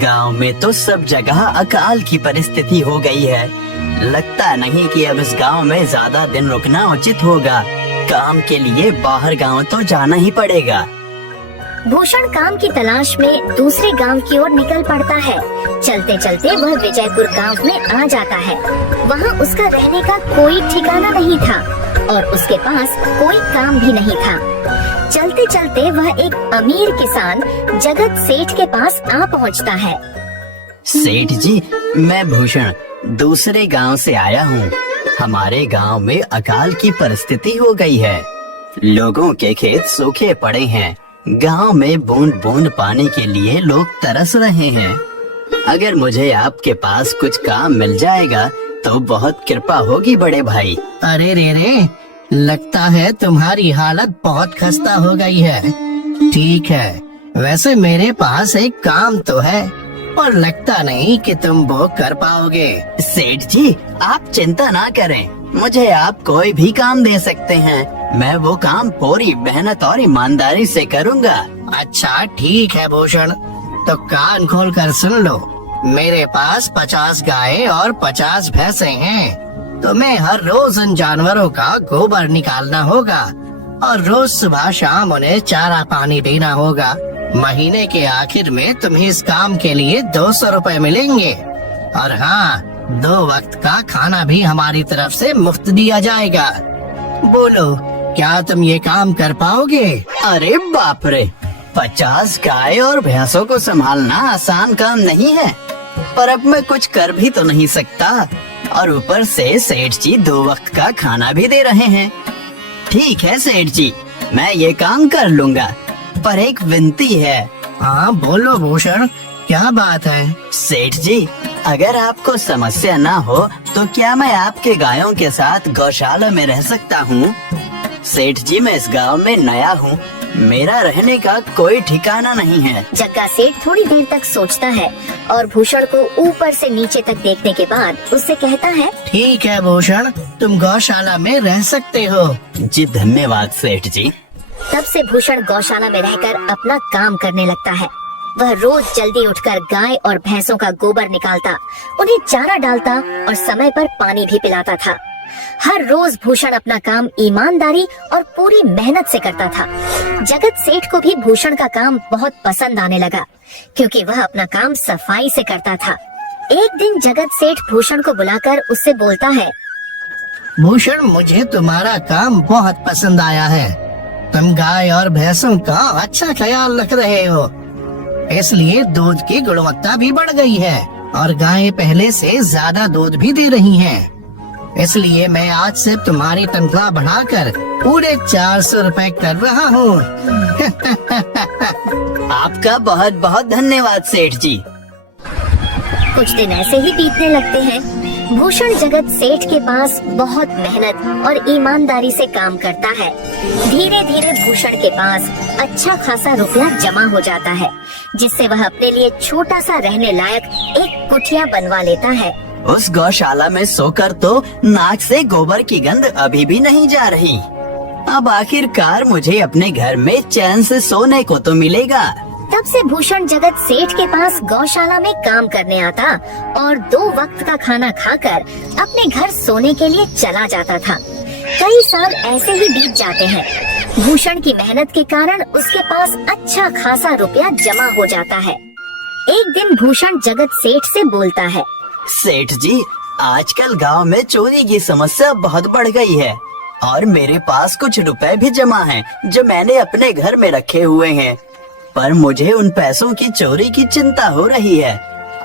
गांव में तो सब जगह अकाल की परिस्थिति हो गई है। लगता नहीं कि अब इस गांव में ज्यादा दिन रुकना उचित होगा। काम के लिए बाहर गांव तो जाना ही पड़ेगा। भूषण काम की तलाश में दूसरे गांव की ओर निकल पड़ता है। चलते चलते वह विजयपुर गांव में आ जाता है। वहां उसका रहने का कोई ठिकाना नहीं था और उसके पास कोई काम भी नहीं था। चलते चलते वह एक अमीर किसान जगत सेठ के पास आ पहुंचता है। सेठ जी, मैं भूषण दूसरे गांव से आया हूँ। हमारे गांव में अकाल की परिस्थिति हो गई है। लोगों के खेत सूखे पड़े हैं। गांव में बूंद बूंद पानी के लिए लोग तरस रहे हैं। अगर मुझे आपके पास कुछ काम मिल जाएगा तो बहुत कृपा होगी बड़े भाई। अरे रे, लगता है तुम्हारी हालत बहुत खस्ता हो गई है। ठीक है, वैसे मेरे पास एक काम तो है और लगता नहीं कि तुम वो कर पाओगे। सेठ जी, आप चिंता ना करें, मुझे आप कोई भी काम दे सकते हैं। मैं वो काम पूरी मेहनत और ईमानदारी से करूँगा। अच्छा ठीक है भूषण, तो कान खोल कर सुन लो। मेरे पास 50 गायें और 50 भैंसे हैं। तुम्हें हर रोज उन जानवरों का गोबर निकालना होगा और रोज सुबह शाम उन्हें चारा पानी देना होगा। महीने के आखिर में तुम्हें इस काम के लिए 200 रुपए मिलेंगे और हाँ, 2 वक्त का खाना भी हमारी तरफ से मुफ्त दिया जाएगा। बोलो, क्या तुम ये काम कर पाओगे? अरे बाप रे, 50 गाय और भैंसों को संभालना आसान काम नहीं है, पर अब मैं कुछ कर भी तो नहीं सकता और ऊपर से सेठ जी 2 वक्त का खाना भी दे रहे हैं। ठीक है सेठ जी, मैं ये काम कर लूँगा, पर एक विनती है। हाँ बोलो भूषण, क्या बात है? सेठ जी, अगर आपको समस्या ना हो तो क्या मैं आपके गायों के साथ गौशाला में रह सकता हूँ? सेठ जी, मैं इस गांव में नया हूँ, मेरा रहने का कोई ठिकाना नहीं है। जग्गा सेठ थोड़ी देर तक सोचता है और भूषण को ऊपर से नीचे तक देखने के बाद उससे कहता है, ठीक है भूषण, तुम गौशाला में रह सकते हो। जी धन्यवाद सेठ जी। तब से भूषण गौशाला में रहकर अपना काम करने लगता है। वह रोज जल्दी उठकर गाय और भैंसों का गोबर निकालता, उन्हें चारा डालता और समय पर पानी भी पिलाता था। हर रोज भूषण अपना काम ईमानदारी और पूरी मेहनत से करता था। जगत सेठ को भी भूषण का काम बहुत पसंद आने लगा, क्योंकि वह अपना काम सफाई से करता था। एक दिन जगत सेठ भूषण को बुलाकर उससे बोलता है, भूषण, मुझे तुम्हारा काम बहुत पसंद आया है। तुम गाय और भैंसों का अच्छा ख्याल रख रहे हो, इसलिए दूध की गुणवत्ता भी बढ़ गई है और गायें पहले से ज्यादा दूध भी दे रही हैं। इसलिए मैं आज से तुम्हारी तनख्वाह बढ़ाकर पूरे 400 रुपए कर रहा हूँ। आपका बहुत बहुत धन्यवाद सेठ जी। कुछ दिन ऐसे ही बीतने लगते हैं। भूषण जगत सेठ के पास बहुत मेहनत और ईमानदारी से काम करता है। धीरे धीरे भूषण के पास अच्छा खासा रुपया जमा हो जाता है, जिससे वह अपने लिए छोटा सा रहने लायक एक कुटिया बनवा लेता है। उस गौशाला में सोकर तो नाक से गोबर की गंध अभी भी नहीं जा रही। अब आखिरकार मुझे अपने घर में चैन से सोने को तो मिलेगा। तब से भूषण जगत सेठ के पास गौशाला में काम करने आता और 2 वक्त का खाना खाकर अपने घर सोने के लिए चला जाता था। कई साल ऐसे ही बीत जाते हैं। भूषण की मेहनत के कारण उसके पास अच्छा खासा रुपया जमा हो जाता है। एक दिन भूषण जगत सेठ से बोलता है, सेठ जी, आजकल गांव में चोरी की समस्या बहुत बढ़ गई है और मेरे पास कुछ रुपए भी जमा हैं जो मैंने अपने घर में रखे हुए हैं, पर मुझे उन पैसों की चोरी की चिंता हो रही है।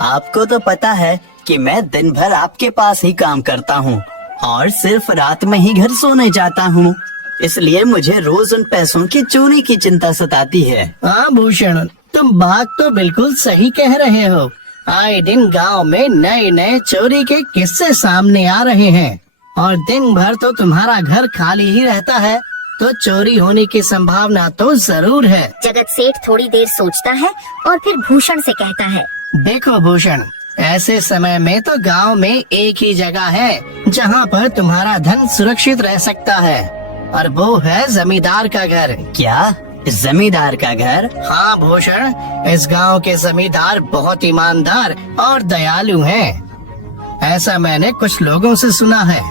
आपको तो पता है कि मैं दिन भर आपके पास ही काम करता हूँ और सिर्फ रात में ही घर सोने जाता हूँ, इसलिए मुझे रोज उन पैसों की चोरी की चिंता सताती है। हाँ भूषण, तुम बात तो बिल्कुल सही कह रहे हो। आए दिन गांव में नए नए चोरी के किस्से सामने आ रहे हैं और दिन भर तो तुम्हारा घर खाली ही रहता है, तो चोरी होने की संभावना तो जरूर है। जगत सेठ थोड़ी देर सोचता है और फिर भूषण से कहता है, देखो भूषण, ऐसे समय में तो गांव में एक ही जगह है जहां पर तुम्हारा धन सुरक्षित रह सकता है, और वो है जमींदार का घर। क्या जमींदार का घर? हाँ भूषण, इस गांव के जमींदार बहुत ईमानदार और दयालु हैं। ऐसा मैंने कुछ लोगों से सुना है,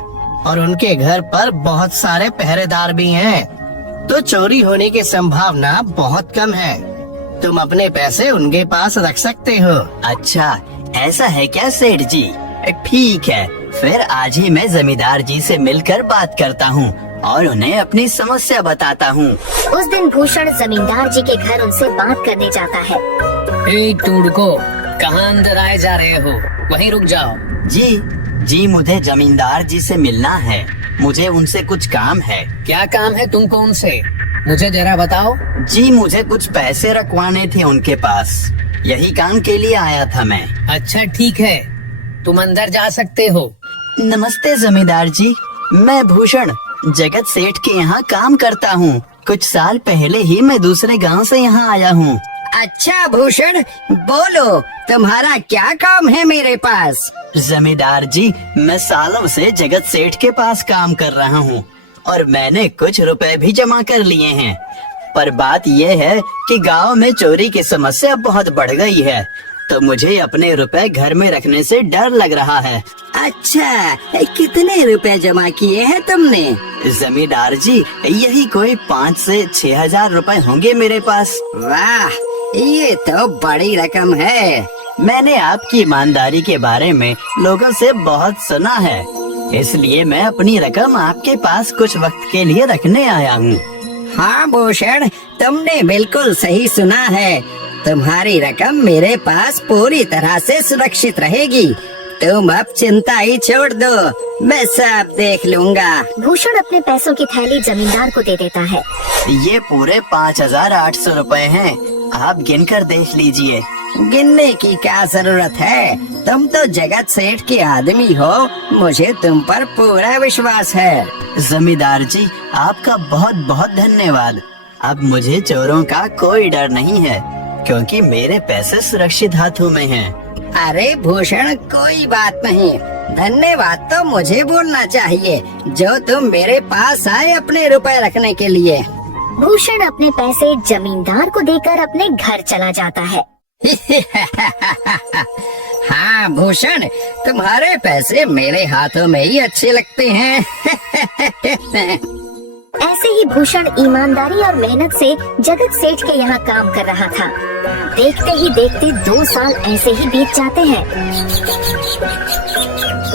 और उनके घर पर बहुत सारे पहरेदार भी हैं, तो चोरी होने की संभावना बहुत कम है। तुम अपने पैसे उनके पास रख सकते हो। अच्छा, ऐसा है क्या सेठ जी? ठीक है, फिर आज ही मैं जमींदार जी से मिलकर बात करता हूँ और उन्हें अपनी समस्या बताता हूँ। उस दिन भूषण जमींदार जी के घर उनसे बात करने जाता है। टूडको, कहाँ अंदर आए जा रहे हो? वहीं रुक जाओ। जी, मुझे जमींदार जी से मिलना है। मुझे उनसे कुछ काम है। क्या काम है तुमको उनसे? मुझे जरा बताओ। जी, मुझे कुछ पैसे रखवाने थे उनके पास, यही काम के लिए आया था मैं। अच्छा ठीक है, तुम अंदर जा सकते हो। नमस्ते जमींदार जी, मैं भूषण जगत सेठ के यहाँ काम करता हूँ। कुछ साल पहले ही मैं दूसरे गांव से यहाँ आया हूँ। अच्छा भूषण, बोलो तुम्हारा क्या काम है मेरे पास? जमींदार जी, मैं सालों से जगत सेठ के पास काम कर रहा हूँ और मैंने कुछ रुपए भी जमा कर लिए हैं। पर बात यह है कि गांव में चोरी की समस्या बहुत बढ़ गई है, तो मुझे अपने रुपए घर में रखने से डर लग रहा है। अच्छा, कितने रुपए जमा किए हैं तुमने? जमींदार जी, यही कोई 5 से 6 हजार रुपए होंगे मेरे पास। वाह, ये तो बड़ी रकम है। मैंने आपकी ईमानदारी के बारे में लोगों से बहुत सुना है, इसलिए मैं अपनी रकम आपके पास कुछ वक्त के लिए रखने आया हूँ। हाँ भूषण, तुमने बिल्कुल सही सुना है। तुम्हारी रकम मेरे पास पूरी तरह से सुरक्षित रहेगी। तुम अब चिंता ही छोड़ दो, मैं सब देख लूँगा। भूषण अपने पैसों की थैली जमींदार को दे देता है। ये पूरे 5,800 रुपए हैं, आप गिनकर देख लीजिए। गिनने की क्या जरूरत है? तुम तो जगत सेठ के आदमी हो, मुझे तुम पर पूरा विश्वास है। जमींदार जी, आपका बहुत बहुत धन्यवाद। अब मुझे चोरों का कोई डर नहीं है, क्योंकि मेरे पैसे सुरक्षित हाथों में हैं। अरे भूषण, कोई बात नहीं, धन्यवाद तो मुझे बोलना चाहिए, जो तुम मेरे पास आए अपने रुपए रखने के लिए। भूषण अपने पैसे जमींदार को देकर अपने घर चला जाता है। हाँ भूषण, तुम्हारे पैसे मेरे हाथों में ही अच्छे लगते हैं। ऐसे ही भूषण ईमानदारी और मेहनत से जगत सेठ के यहाँ काम कर रहा था। देखते ही देखते 2 साल ऐसे ही बीत जाते हैं।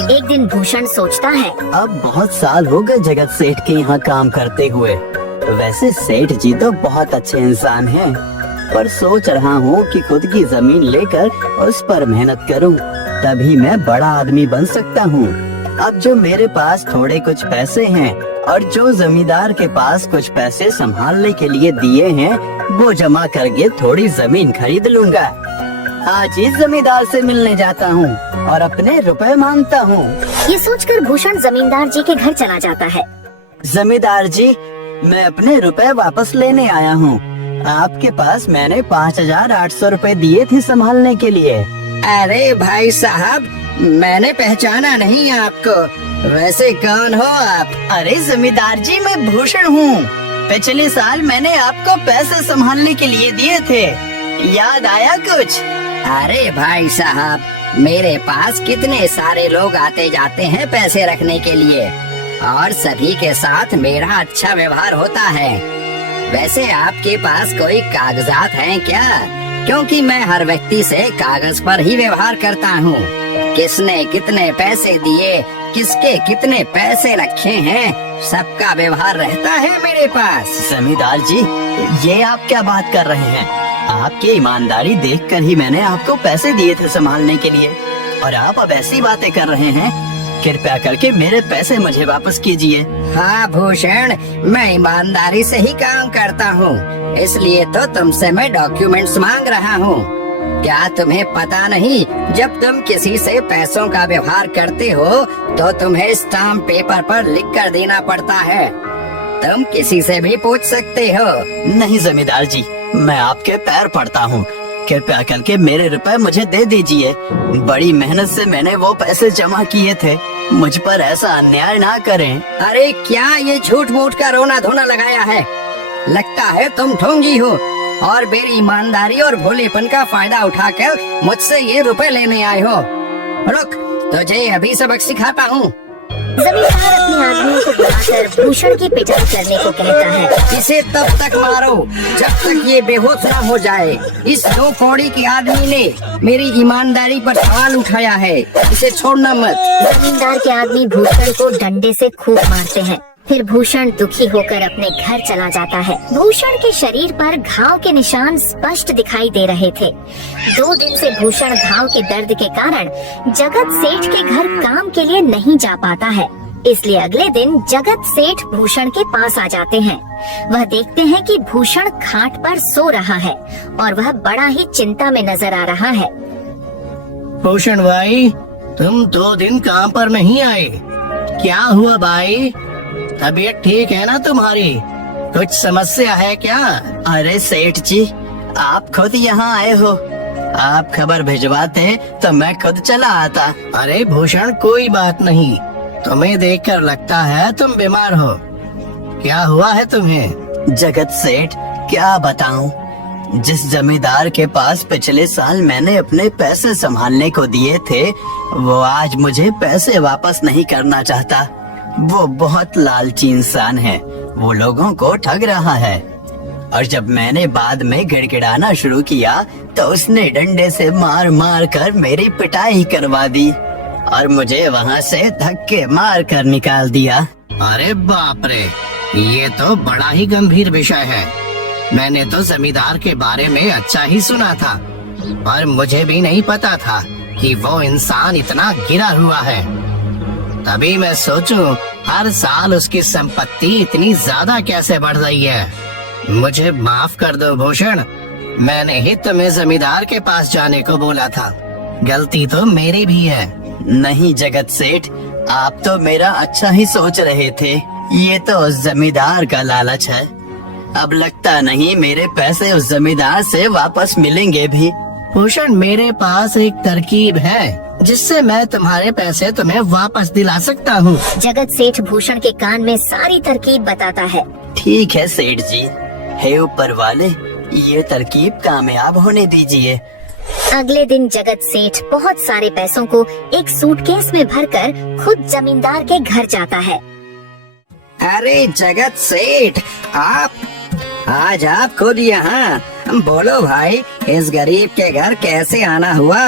एक दिन भूषण सोचता है, अब बहुत साल हो गए जगत सेठ के यहाँ काम करते हुए। वैसे सेठ जी तो बहुत अच्छे इंसान हैं, पर सोच रहा हूँ कि खुद की जमीन लेकर उस पर मेहनत करूँ, तभी मैं बड़ा आदमी बन सकता हूँ। अब जो मेरे पास थोड़े कुछ पैसे हैं और जो जमींदार के पास कुछ पैसे संभालने के लिए दिए हैं, वो जमा करके थोड़ी जमीन खरीद लूँगा। आज ही जमींदार से मिलने जाता हूँ और अपने रुपए मांगता हूँ। ये सोचकर भूषण जमींदार जी के घर चला जाता है। जमींदार जी, मैं अपने रुपए वापस लेने आया हूँ। आपके पास मैंने 5,800 रुपए दिए थे संभालने के लिए। अरे भाई साहब, मैंने पहचाना नहीं आपको, वैसे कौन हो आप? अरे जमींदार जी, मैं भूषण हूँ। पिछले साल मैंने आपको पैसे संभालने के लिए दिए थे, याद आया कुछ? अरे भाई साहब, मेरे पास कितने सारे लोग आते जाते हैं पैसे रखने के लिए, और सभी के साथ मेरा अच्छा व्यवहार होता है। वैसे आपके पास कोई कागजात हैं क्या? क्योंकि मैं हर व्यक्ति से कागज पर ही व्यवहार करता हूँ। किसने कितने पैसे दिए, किसके कितने पैसे रखे हैं, सबका व्यवहार रहता है मेरे पास। जमींदार जी, ये आप क्या बात कर रहे हैं? आपकी ईमानदारी देखकर ही मैंने आपको पैसे दिए थे संभालने के लिए, और आप अब ऐसी बातें कर रहे हैं। कृपया करके मेरे पैसे मुझे वापस कीजिए। हाँ भूषण, मैं ईमानदारी से ही काम करता हूँ, इसलिए तो तुमसे मैं डॉक्यूमेंट्स मांग रहा हूँ। क्या तुम्हें पता नहीं, जब तुम किसी से पैसों का व्यवहार करते हो तो तुम्हें स्टाम्प पेपर पर लिख कर देना पड़ता है। तुम किसी से भी पूछ सकते हो। नहीं जमींदार जी, मैं आपके पैर पड़ता हूँ, कृपया करके मेरे रुपए मुझे दे दीजिए। बड़ी मेहनत से मैंने वो पैसे जमा किए थे, मुझ पर ऐसा अन्याय ना करें। अरे क्या ये झूठ मूठ का रोना धोना लगाया है? लगता है तुम ढोंगी हो और मेरी ईमानदारी और भोलेपन का फायदा उठाकर मुझसे ये रुपए लेने आए हो। रुक, तुझे अभी सबक सिखाता हूँ। जमींदार अपने आदमियों को बुलाकर भूषण की पिटाई करने को कहता है। इसे तब तक मारो जब तक ये बेहोश न हो जाए। इस 2 कौड़ी के आदमी ने मेरी ईमानदारी पर सवाल उठाया है, इसे छोड़ना मत। जमींदार के आदमी भूषण को डंडे से खूब मारते हैं। फिर भूषण दुखी होकर अपने घर चला जाता है। भूषण के शरीर पर घाव के निशान स्पष्ट दिखाई दे रहे थे। 2 दिन से भूषण घाव के दर्द के कारण जगत सेठ के घर काम के लिए नहीं जा पाता है। इसलिए अगले दिन जगत सेठ भूषण के पास आ जाते हैं। वह देखते हैं कि भूषण खाट पर सो रहा है और वह बड़ा ही चिंता में नजर आ रहा है। भूषण भाई, तुम 2 दिन काम पर नहीं आए, क्या हुआ भाई? तबीयत ठीक है ना तुम्हारी? कुछ समस्या है क्या? अरे सेठ जी, आप खुद यहाँ आए हो। आप खबर भिजवाते तो मैं खुद चला आता। अरे भूषण, कोई बात नहीं, तुम्हें देखकर लगता है तुम बीमार हो। क्या हुआ है तुम्हें? जगत सेठ, क्या बताऊं, जिस जमींदार के पास पिछले साल मैंने अपने पैसे संभालने को दिए थे, वो आज मुझे पैसे वापस नहीं करना चाहता। वो बहुत लालची इंसान है, वो लोगों को ठग रहा है। और जब मैंने बाद में गिड़गिड़ाना शुरू किया तो उसने डंडे से मार मार कर मेरी पिटाई करवा दी और मुझे वहाँ से धक्के मार कर निकाल दिया। अरे बाप रे, ये तो बड़ा ही गंभीर विषय है। मैंने तो जमींदार के बारे में अच्छा ही सुना था, पर मुझे भी नहीं पता था कि वो इंसान इतना गिरा हुआ है। तभी मैं सोचूं, हर साल उसकी संपत्ति इतनी ज्यादा कैसे बढ़ रही है। मुझे माफ कर दो भूषण, मैंने ही तुम्हें जमींदार के पास जाने को बोला था। गलती तो मेरी भी है। नहीं जगत सेठ, आप तो मेरा अच्छा ही सोच रहे थे। ये तो उस जमींदार का लालच है। अब लगता नहीं मेरे पैसे उस जमींदार से वापस मिलेंगे भी। भूषण, मेरे पास एक तरकीब है जिससे मैं तुम्हारे पैसे तुम्हें वापस दिला सकता हूँ। जगत सेठ भूषण के कान में सारी तरकीब बताता है। ठीक है सेठ जी, हे ऊपर वाले, ये तरकीब कामयाब होने दीजिए। अगले दिन जगत सेठ बहुत सारे पैसों को एक सूटकेस में भरकर खुद जमींदार के घर जाता है। अरे जगत सेठ, आज आप खुद यहाँ? बोलो भाई, इस गरीब के घर कैसे आना हुआ?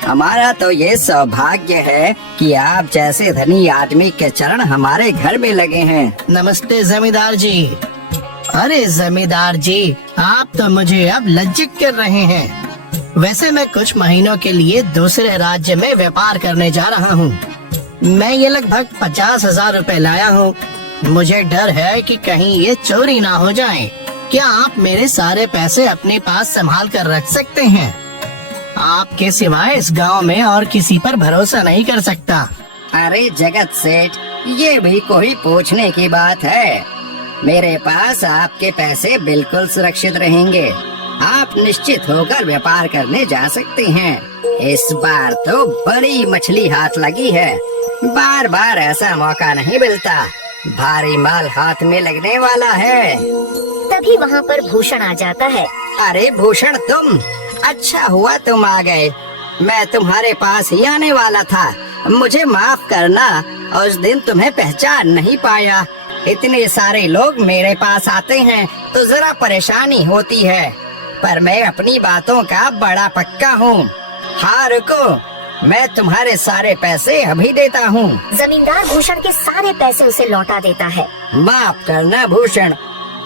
हमारा तो ये सौभाग्य है कि आप जैसे धनी आदमी के चरण हमारे घर में लगे हैं। नमस्ते जमींदार जी। अरे जमींदार जी, आप तो मुझे अब लज्जित कर रहे हैं। वैसे मैं कुछ महीनों के लिए दूसरे राज्य में व्यापार करने जा रहा हूँ। मैं ये लगभग 50,000 रुपए लाया हूँ। मुझे डर है कि कहीं ये चोरी ना हो जाए। क्या आप मेरे सारे पैसे अपने पास संभाल कर रख सकते हैं? आपके सिवाय इस गांव में और किसी पर भरोसा नहीं कर सकता। अरे जगत सेठ, ये भी कोई पूछने की बात है? मेरे पास आपके पैसे बिल्कुल सुरक्षित रहेंगे। आप निश्चित होकर व्यापार करने जा सकते हैं। इस बार तो बड़ी मछली हाथ लगी है। बार बार ऐसा मौका नहीं मिलता। भारी माल हाथ में लगने वाला है। तभी वहाँ पर भूषण आ जाता है। अरे भूषण, तुम? अच्छा हुआ तुम आ गए। मैं तुम्हारे पास ही आने वाला था। मुझे माफ करना, उस दिन तुम्हें पहचान नहीं पाया। इतने सारे लोग मेरे पास आते हैं तो जरा परेशानी होती है, पर मैं अपनी बातों का बड़ा पक्का हूँ। हाँ रुको, मैं तुम्हारे सारे पैसे अभी देता हूँ। जमींदार भूषण के सारे पैसे उसे लौटा देता है। माफ करना भूषण,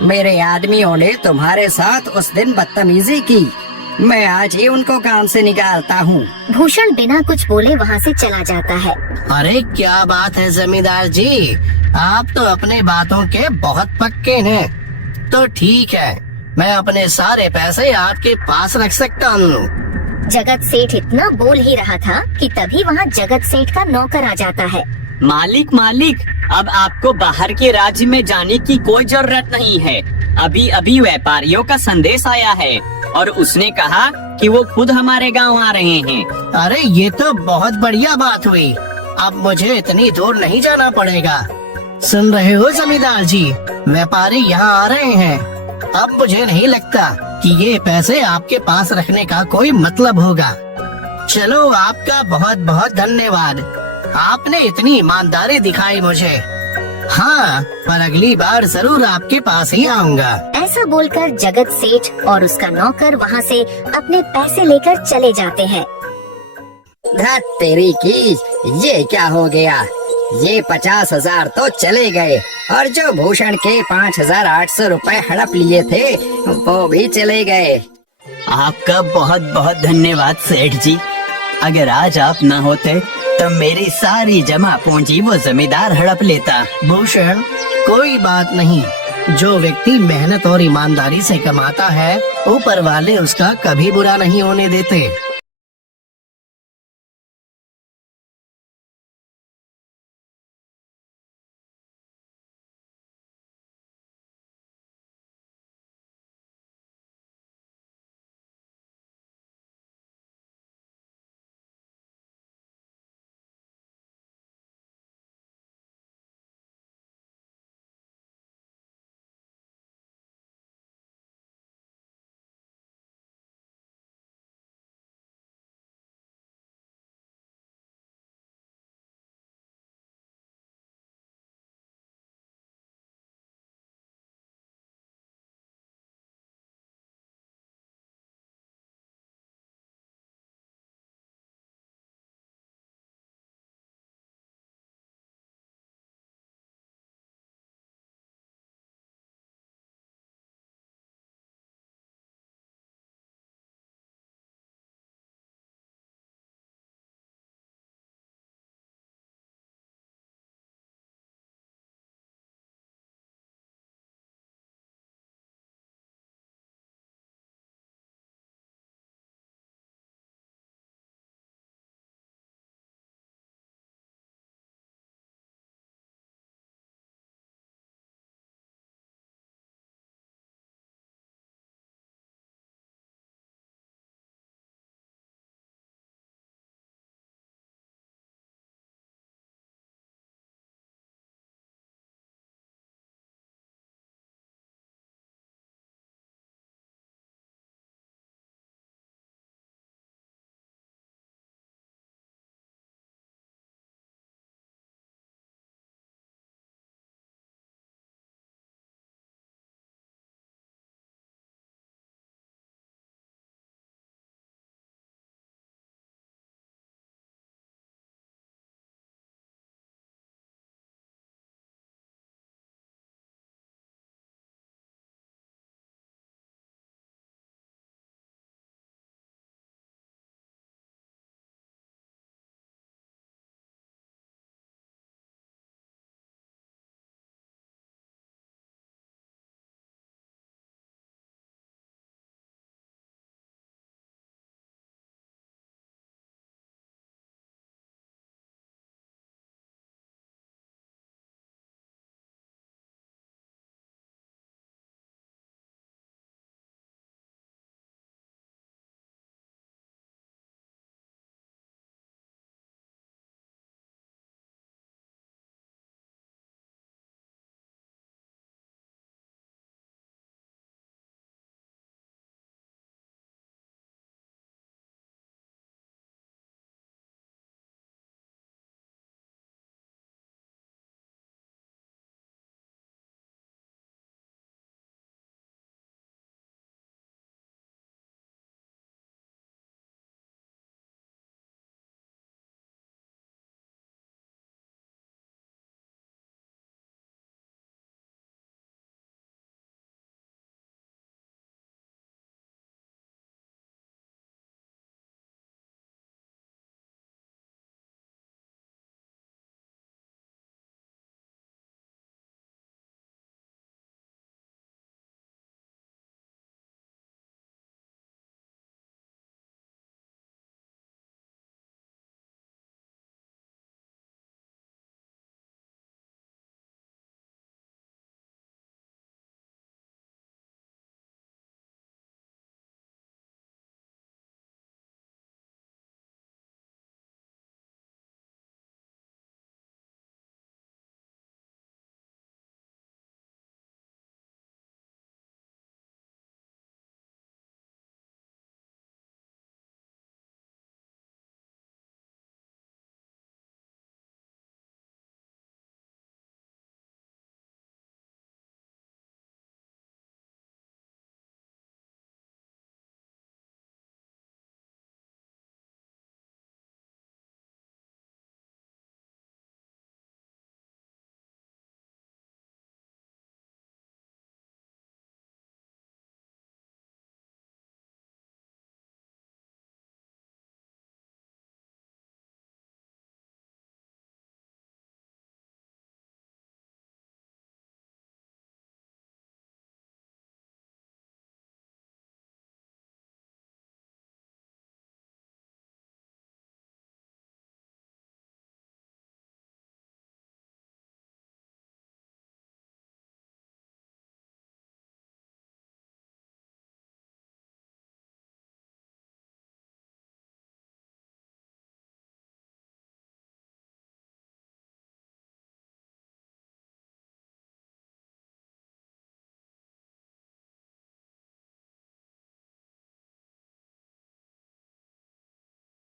मेरे आदमियों ने तुम्हारे साथ उस दिन बदतमीजी की। मैं आज ही उनको काम से निकालता हूँ। भूषण बिना कुछ बोले वहाँ से चला जाता है। अरे क्या बात है जमींदार जी, आप तो अपने बातों के बहुत पक्के हैं। तो ठीक है, मैं अपने सारे पैसे आपके पास रख सकता हूँ। जगत सेठ इतना बोल ही रहा था कि तभी वहाँ जगत सेठ का नौकर आ जाता है। मालिक, अब आपको बाहर के राज्य में जाने की कोई जरूरत नहीं है। अभी अभी व्यापारियों का संदेश आया है और उसने कहा कि वो खुद हमारे गांव आ रहे हैं। अरे ये तो बहुत बढ़िया बात हुई। अब मुझे इतनी दूर नहीं जाना पड़ेगा। सुन रहे हो जमींदार जी, व्यापारी यहाँ आ रहे हैं। अब मुझे नहीं लगता कि ये पैसे आपके पास रखने का कोई मतलब होगा। चलो, आपका बहुत बहुत धन्यवाद। आपने इतनी ईमानदारी दिखाई मुझे। हाँ, पर अगली बार जरूर आपके पास ही आऊँगा। ऐसा बोलकर जगत सेठ और उसका नौकर वहाँ से अपने पैसे लेकर चले जाते हैं। धत तेरी की, ये क्या हो गया? ये 50,000 तो चले गए और जो भूषण के 5,800 रुपए हड़प लिए थे वो भी चले गए। आपका बहुत बहुत धन्यवाद सेठ जी। अगर आज आप न होते तो मेरी सारी जमा पूंजी वो जमींदार हड़प लेता। भूषण, कोई बात नहीं। जो व्यक्ति मेहनत और ईमानदारी से कमाता है, ऊपर वाले उसका कभी बुरा नहीं होने देते।